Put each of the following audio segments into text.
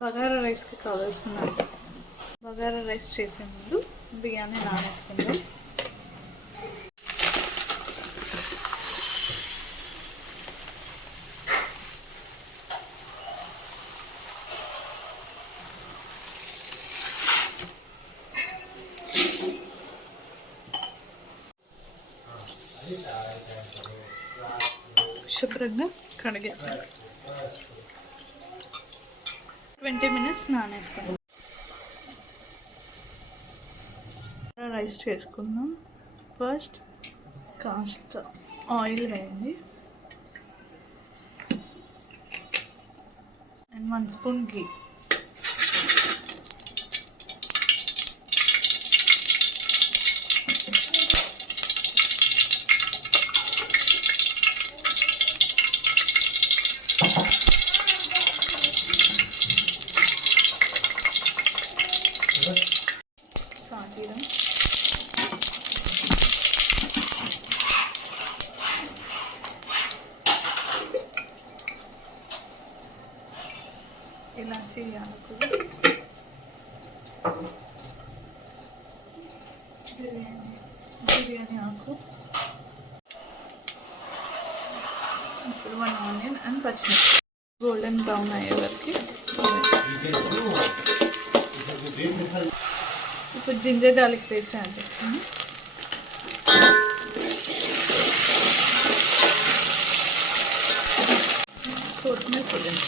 బగారా రైస్కి కావాల్సిన బగారా రైస్ చేసే ముందు బియ్యాన్ని నానేసుకుందాం. శుభ్రంగా కడిగా 20 మినిట్స్ నానేసుకుందాం. రైస్ చేసుకుందాం. ఫస్ట్ కాస్త ఆయిల్ వేయండి అండ్ 1 స్పూన్ ఘీ. సాజీరం, ఇలాచీ యాలకులు, బిర్యానీ ఆకు, ఇప్పుడు 1 ఆనియన్ అండ్ పచ్చిమిర్చి గోల్డెన్ బ్రౌన్ అయ్యే వరకు. ఇప్పుడు జింజర్ గార్లిక్ పేస్ట్ యాడ్ చేస్తాను. కొత్తిమీర పుదీనా,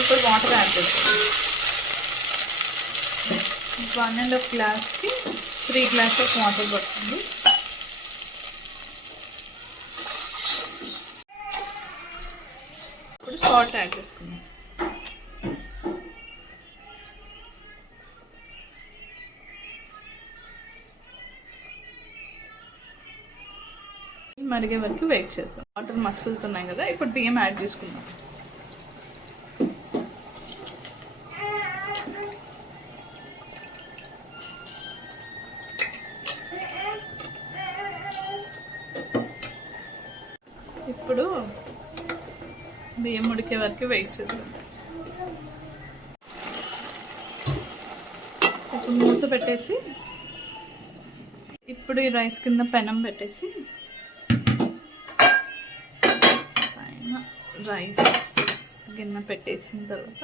ఇప్పుడు వాటర్ యాడ్ చేస్తాను. 1.5 గ్లాస్కి 3 గ్లాసెస్ వాటర్ పడుతుంది. ఇప్పుడు సాల్ట్ యాడ్ చేసుకుందాం. మరిగే వరకు వెయిట్ చేద్దాం. వాటర్ మసులుతున్నాయి కదా, ఇప్పుడు బియ్యం యాడ్ చేసుకుందాం. ఇప్పుడు బియ్యం ఉడికే వరకు వెయిట్ చేద్దాం. ఇప్పుడు మూత పెట్టేసి ఇప్పుడు ఈ రైస్ కింద పెనం పెట్టేసి పైన రైస్ గిన్నె పెట్టేసిన తర్వాత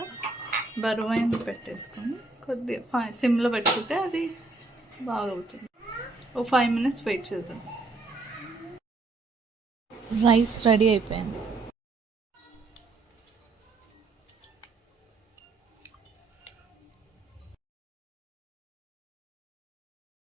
బరువైంది పెట్టేసుకొని కొద్దిగా సిమ్లో పెట్టుకుంటే అది బాగా అవుతుంది. ఓ 5 మినిట్స్ వెయిట్ చేద్దాం. రైస్ రెడీ అయిపోయింది.